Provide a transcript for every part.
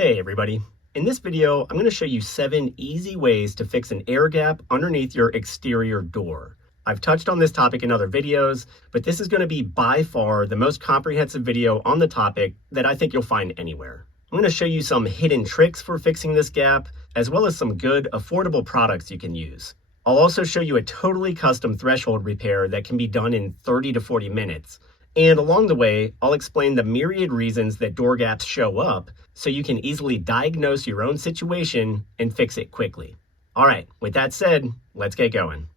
Hey everybody. In this video, I'm going to show you 7 easy ways to fix an air gap underneath your exterior door. I've touched on this topic in other videos, but this is going to be by far the most comprehensive video on the topic that I think you'll find anywhere. I'm going to show you some hidden tricks for fixing this gap, as well as some good, affordable products you can use. I'll also show you a totally custom threshold repair that can be done in 30 to 40 minutes. And along the way, I'll explain the myriad reasons that door gaps show up so you can easily diagnose your own situation and fix it quickly. All right, with that said, let's get going.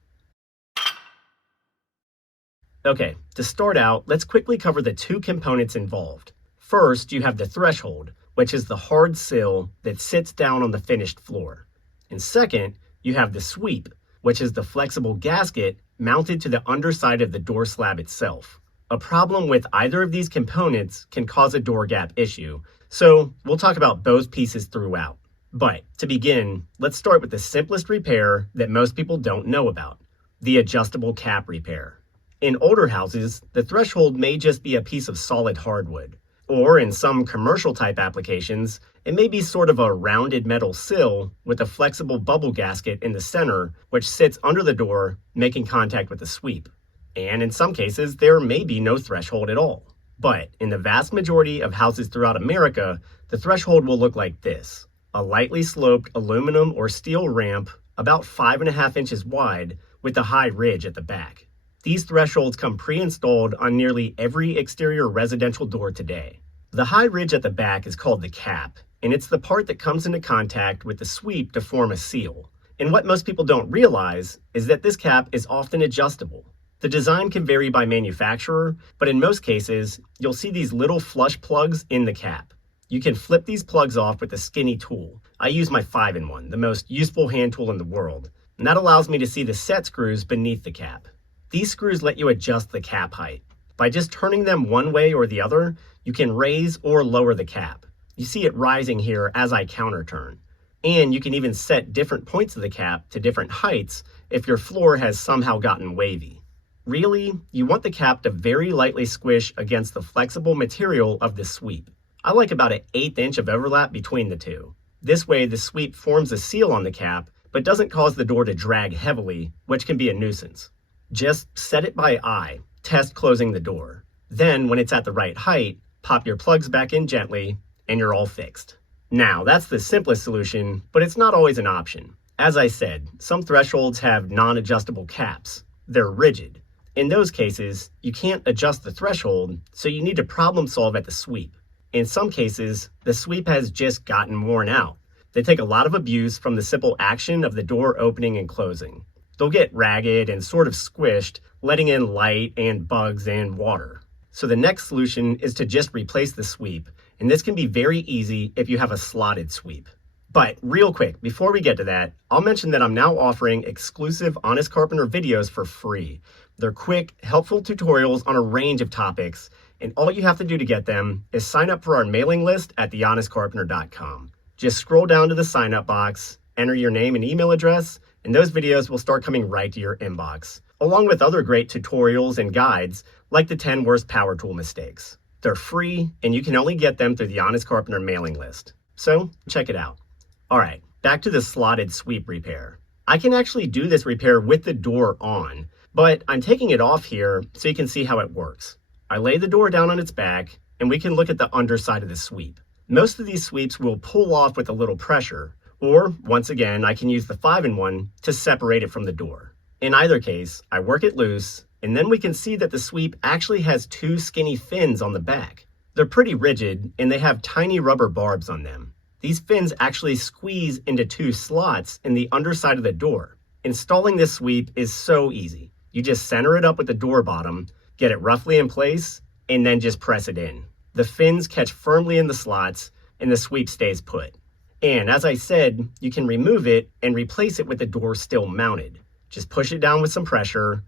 Okay, to start out, let's quickly cover the 2 components involved. First, you have the threshold, which is the hard sill that sits down on the finished floor. And second, you have the sweep, which is the flexible gasket mounted to the underside of the door slab itself. A problem with either of these components can cause a door gap issue, so we'll talk about both pieces throughout. But to begin, let's start with the simplest repair that most people don't know about, the adjustable cap repair. In older houses, the threshold may just be a piece of solid hardwood, or in some commercial type applications, it may be sort of a rounded metal sill with a flexible bubble gasket in the center, which sits under the door, making contact with the sweep. And in some cases, there may be no threshold at all. But in the vast majority of houses throughout America, the threshold will look like this: a lightly sloped aluminum or steel ramp about 5.5 inches wide with a high ridge at the back. These thresholds come pre-installed on nearly every exterior residential door today. The high ridge at the back is called the cap, and it's the part that comes into contact with the sweep to form a seal. And what most people don't realize is that this cap is often adjustable. The design can vary by manufacturer, but in most cases, you'll see these little flush plugs in the cap. You can flip these plugs off with a skinny tool. I use my 5-in-1, the most useful hand tool in the world, and that allows me to see the set screws beneath the cap. These screws let you adjust the cap height. By just turning them one way or the other, you can raise or lower the cap. You see it rising here as I counter turn. And you can even set different points of the cap to different heights if your floor has somehow gotten wavy. Really, you want the cap to very lightly squish against the flexible material of the sweep. I like about an 1/8 inch of overlap between the two. This way the sweep forms a seal on the cap, but doesn't cause the door to drag heavily, which can be a nuisance. Just set it by eye, test closing the door. Then when it's at the right height, pop your plugs back in gently, and you're all fixed. Now, that's the simplest solution, but it's not always an option. As I said, some thresholds have non-adjustable caps. They're rigid. In those cases, you can't adjust the threshold, so you need to problem solve at the sweep. In some cases, the sweep has just gotten worn out. They take a lot of abuse from the simple action of the door opening and closing. They'll get ragged and sort of squished, letting in light and bugs and water. So the next solution is to just replace the sweep, and this can be very easy if you have a slotted sweep. But real quick, before we get to that, I'll mention that I'm now offering exclusive Honest Carpenter videos for free. They're quick, helpful tutorials on a range of topics, and all you have to do to get them is sign up for our mailing list at thehonestcarpenter.com. Just scroll down to the sign up box, enter your name and email address, and those videos will start coming right to your inbox, along with other great tutorials and guides like the 10 worst power tool mistakes. They're free, and you can only get them through the Honest Carpenter mailing list. So check it out. All right, back to the slotted sweep repair. I can actually do this repair with the door on, but I'm taking it off here so you can see how it works. I lay the door down on its back, and we can look at the underside of the sweep. Most of these sweeps will pull off with a little pressure, or once again, I can use the 5-in-1 to separate it from the door. In either case, I work it loose, and then we can see that the sweep actually has 2 skinny fins on the back. They're pretty rigid, and they have tiny rubber barbs on them. These fins actually squeeze into 2 slots in the underside of the door. Installing this sweep is so easy. You just center it up with the door bottom, get it roughly in place, and then just press it in. The fins catch firmly in the slots, and the sweep stays put. And as I said, you can remove it and replace it with the door still mounted. Just push it down with some pressure,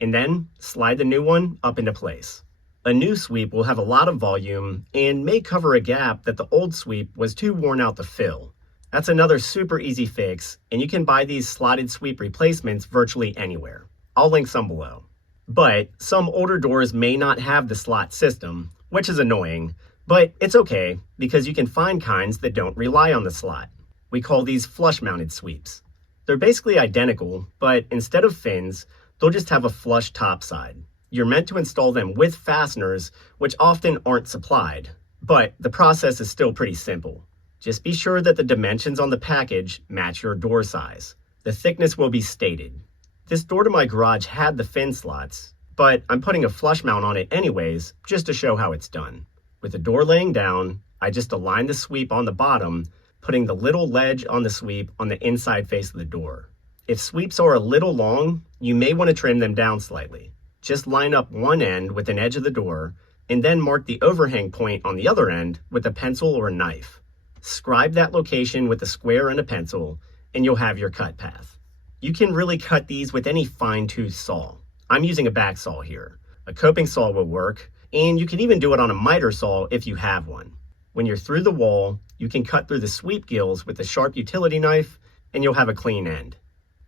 and then slide the new one up into place. A new sweep will have a lot of volume and may cover a gap that the old sweep was too worn out to fill. That's another super easy fix, and you can buy these slotted sweep replacements virtually anywhere. I'll link some below. But some older doors may not have the slot system, which is annoying, But it's okay, because you can find kinds that don't rely on the slot. We call these flush-mounted sweeps. They're basically identical, but instead of fins, they'll just have a flush top side. You're meant to install them with fasteners, which often aren't supplied, but the process is still pretty simple. Just be sure that the dimensions on the package match your door size. The thickness will be stated. This door to my garage had the fin slots, but I'm putting a flush mount on it anyways, just to show how it's done. With the door laying down, I just align the sweep on the bottom, putting the little ledge on the sweep on the inside face of the door. If sweeps are a little long, you may want to trim them down slightly. Just line up one end with an edge of the door, and then mark the overhang point on the other end with a pencil or a knife. Scribe that location with a square and a pencil, and you'll have your cut path. You can really cut these with any fine-tooth saw. I'm using a back saw here. A coping saw will work, and you can even do it on a miter saw if you have one. When you're through the wall, you can cut through the sweep gills with a sharp utility knife, and you'll have a clean end.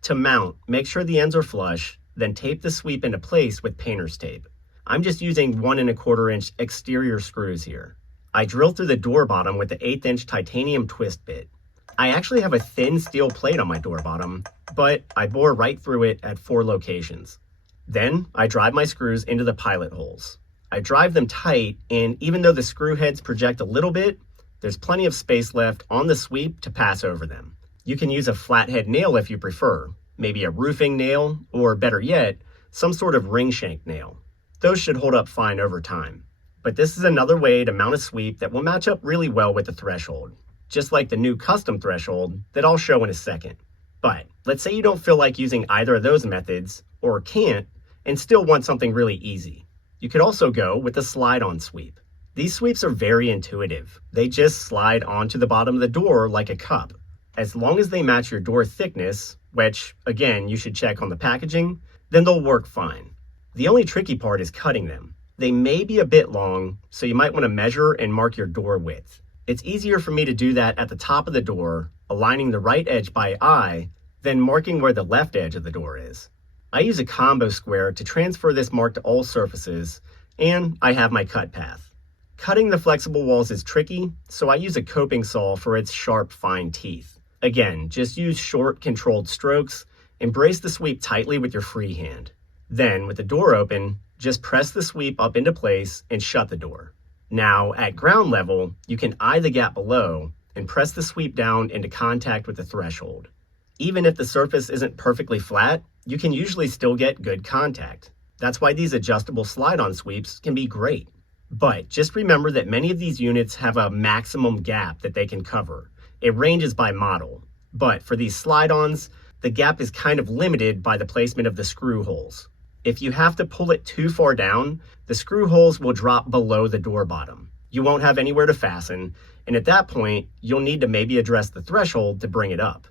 To mount, make sure the ends are flush, then tape the sweep into place with painter's tape. I'm just using 1 1/4 inch exterior screws here. I drill through the door bottom with the 1/8 inch titanium twist bit. I actually have a thin steel plate on my door bottom, but I bore right through it at 4 locations. Then I drive my screws into the pilot holes. I drive them tight, and even though the screw heads project a little bit, there's plenty of space left on the sweep to pass over them. You can use a flathead nail if you prefer, maybe a roofing nail, or better yet, some sort of ring shank nail. Those should hold up fine over time. But this is another way to mount a sweep that will match up really well with the threshold, just like the new custom threshold that I'll show in a second. But let's say you don't feel like using either of those methods, or can't, and still want something really easy. You could also go with the slide-on sweep. These sweeps are very intuitive. They just slide onto the bottom of the door like a cup. As long as they match your door thickness, which, again, you should check on the packaging, then they'll work fine. The only tricky part is cutting them. They may be a bit long, so you might want to measure and mark your door width. It's easier for me to do that at the top of the door, aligning the right edge by eye, than marking where the left edge of the door is. I use a combo square to transfer this mark to all surfaces, and I have my cut path. Cutting the flexible walls is tricky, so I use a coping saw for its sharp, fine teeth. Again, just use short, controlled strokes and brace the sweep tightly with your free hand. Then, with the door open, just press the sweep up into place and shut the door. Now, at ground level, you can eye the gap below and press the sweep down into contact with the threshold. Even if the surface isn't perfectly flat, you can usually still get good contact. That's why these adjustable slide-on sweeps can be great. But just remember that many of these units have a maximum gap that they can cover. It ranges by model. But for these slide-ons, the gap is kind of limited by the placement of the screw holes. If you have to pull it too far down, the screw holes will drop below the door bottom. You won't have anywhere to fasten, and at that point, you'll need to maybe address the threshold to bring it up.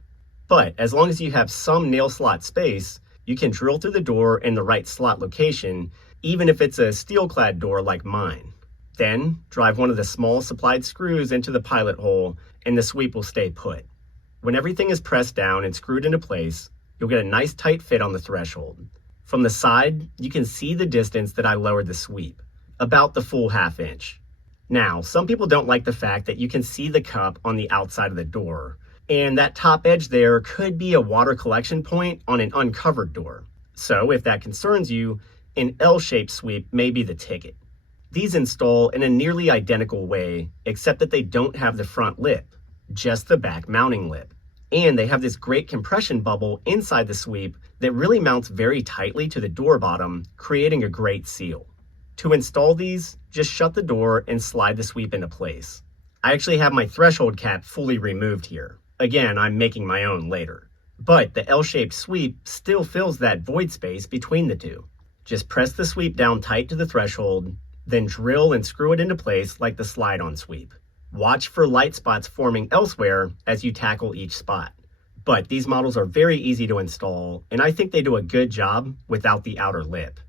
But as long as you have some nail slot space, you can drill through the door in the right slot location, even if it's a steel-clad door like mine. Then, drive one of the small supplied screws into the pilot hole, and the sweep will stay put. When everything is pressed down and screwed into place, you'll get a nice tight fit on the threshold. From the side, you can see the distance that I lowered the sweep, about the full 1/2 inch. Now, some people don't like the fact that you can see the cup on the outside of the door, and that top edge there could be a water collection point on an uncovered door. So if that concerns you, an L-shaped sweep may be the ticket. These install in a nearly identical way, except that they don't have the front lip, just the back mounting lip. And they have this great compression bubble inside the sweep that really mounts very tightly to the door bottom, creating a great seal. To install these, just shut the door and slide the sweep into place. I actually have my threshold cap fully removed here. Again, I'm making my own later. But the L-shaped sweep still fills that void space between the two. Just press the sweep down tight to the threshold, then drill and screw it into place like the slide-on sweep. Watch for light spots forming elsewhere as you tackle each spot. But these models are very easy to install, and I think they do a good job without the outer lip.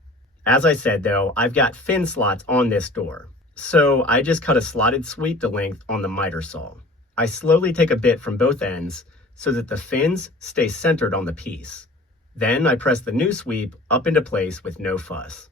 As I said though, I've got fin slots on this door. So I just cut a slotted sweep to length on the miter saw. I slowly take a bit from both ends so that the fins stay centered on the piece. Then I press the new sweep up into place with no fuss.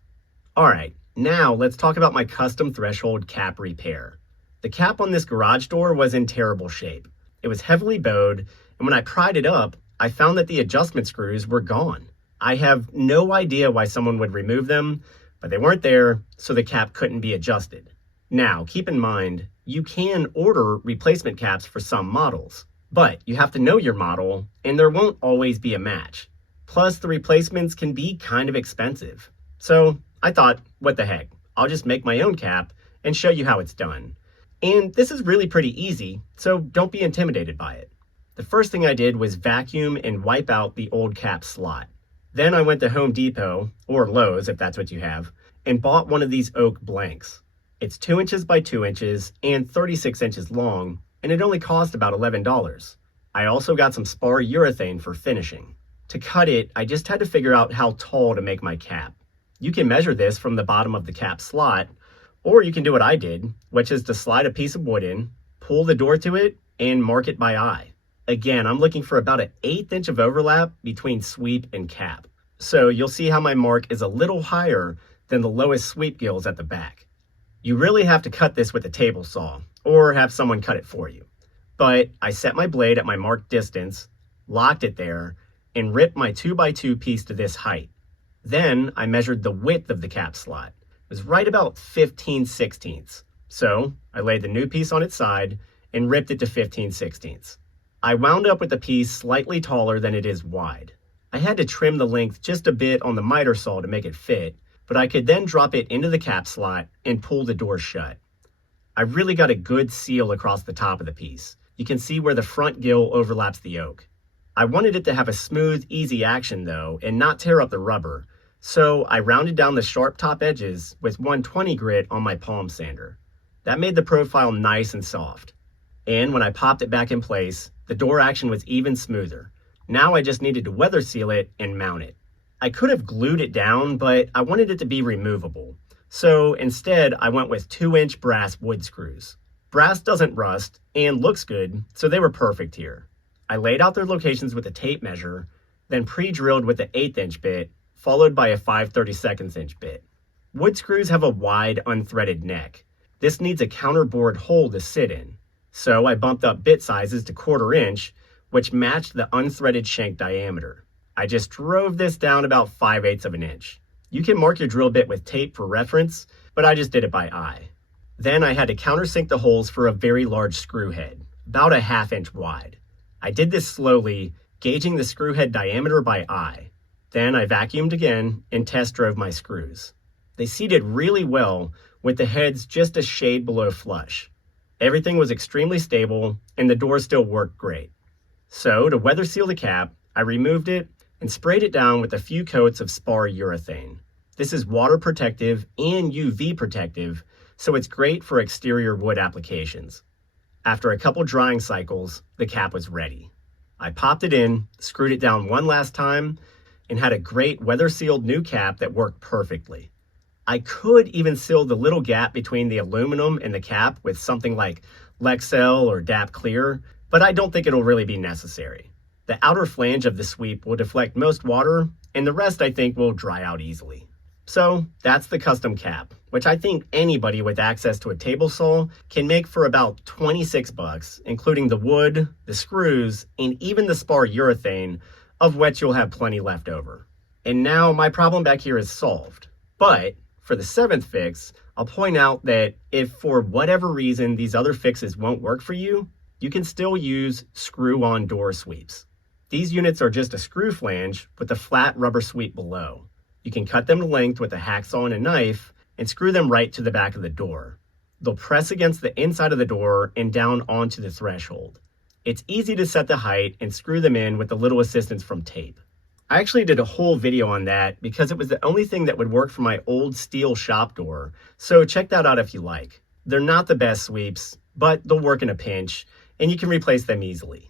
Alright, now let's talk about my custom threshold cap repair. The cap on this garage door was in terrible shape. It was heavily bowed, and when I pried it up, I found that the adjustment screws were gone. I have no idea why someone would remove them, but they weren't there, so the cap couldn't be adjusted. Now, keep in mind, you can order replacement caps for some models, but you have to know your model, and there won't always be a match. Plus, the replacements can be kind of expensive. So I thought, what the heck, I'll just make my own cap and show you how it's done. And this is really pretty easy, so don't be intimidated by it. The first thing I did was vacuum and wipe out the old cap slot. Then I went to Home Depot, or Lowe's if that's what you have, and bought one of these oak blanks. It's 2 inches by 2 inches and 36 inches long, and it only cost about $11. I also got some spar urethane for finishing. To cut it, I just had to figure out how tall to make my cap. You can measure this from the bottom of the cap slot, or you can do what I did, which is to slide a piece of wood in, pull the door to it, and mark it by eye. Again, I'm looking for about an 1/8 inch of overlap between sweep and cap. So you'll see how my mark is a little higher than the lowest sweep gills at the back. You really have to cut this with a table saw, or have someone cut it for you. But I set my blade at my marked distance, locked it there, and ripped my 2x2 piece to this height. Then I measured the width of the cap slot. It was right about 15/16. So I laid the new piece on its side and ripped it to 15/16. I wound up with a piece slightly taller than it is wide. I had to trim the length just a bit on the miter saw to make it fit, but I could then drop it into the cap slot and pull the door shut. I really got a good seal across the top of the piece. You can see where the front gill overlaps the oak. I wanted it to have a smooth, easy action though, and not tear up the rubber, so I rounded down the sharp top edges with 120 grit on my palm sander. That made the profile nice and soft. And when I popped it back in place, the door action was even smoother. Now I just needed to weather seal it and mount it. I could have glued it down, but I wanted it to be removable. So instead, I went with 2-inch brass wood screws. Brass doesn't rust and looks good, so they were perfect here. I laid out their locations with a tape measure, then pre-drilled with the 1/8 inch bit, followed by a 5/32 inch bit. Wood screws have a wide, unthreaded neck. This needs a counterbore hole to sit in. So I bumped up bit sizes to 1/4 inch, which matched the unthreaded shank diameter. I just drove this down about 5/8 of an inch. You can mark your drill bit with tape for reference, but I just did it by eye. Then I had to countersink the holes for a very large screw head, about a 1/2 inch wide. I did this slowly, gauging the screw head diameter by eye. Then I vacuumed again and test drove my screws. They seated really well, with the heads just a shade below flush. Everything was extremely stable, and the door still worked great. So to weather seal the cap, I removed it and sprayed it down with a few coats of spar urethane. This is water protective and UV protective, so it's great for exterior wood applications. After a couple drying cycles, the cap was ready. I popped it in, screwed it down one last time, and had a great weather-sealed new cap that worked perfectly. I could even seal the little gap between the aluminum and the cap with something like Lexel or DAP Clear, but I don't think it'll really be necessary. The outer flange of the sweep will deflect most water, and the rest I think will dry out easily. So that's the custom cap, which I think anybody with access to a table saw can make for about $26, including the wood, the screws, and even the spar urethane, of which you'll have plenty left over. And now my problem back here is solved. But for the 7th fix, I'll point out that if for whatever reason these other fixes won't work for you, you can still use screw-on door sweeps. These units are just a screw flange with a flat rubber sweep below. You can cut them to length with a hacksaw and a knife and screw them right to the back of the door. They'll press against the inside of the door and down onto the threshold. It's easy to set the height and screw them in with a little assistance from tape. I actually did a whole video on that because it was the only thing that would work for my old steel shop door, so check that out if you like. They're not the best sweeps, but they'll work in a pinch, and you can replace them easily.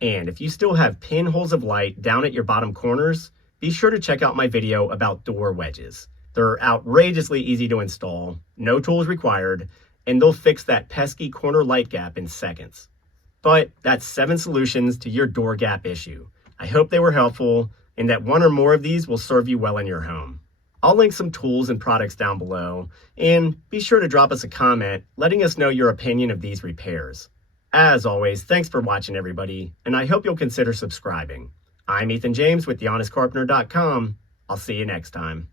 And if you still have pinholes of light down at your bottom corners, be sure to check out my video about door wedges. They're outrageously easy to install, no tools required, and they'll fix that pesky corner light gap in seconds. But that's 7 solutions to your door gap issue. I hope they were helpful and that one or more of these will serve you well in your home. I'll link some tools and products down below, and be sure to drop us a comment letting us know your opinion of these repairs. As always, thanks for watching everybody, and I hope you'll consider subscribing. I'm Ethan James with TheHonestCarpenter.com. I'll see you next time.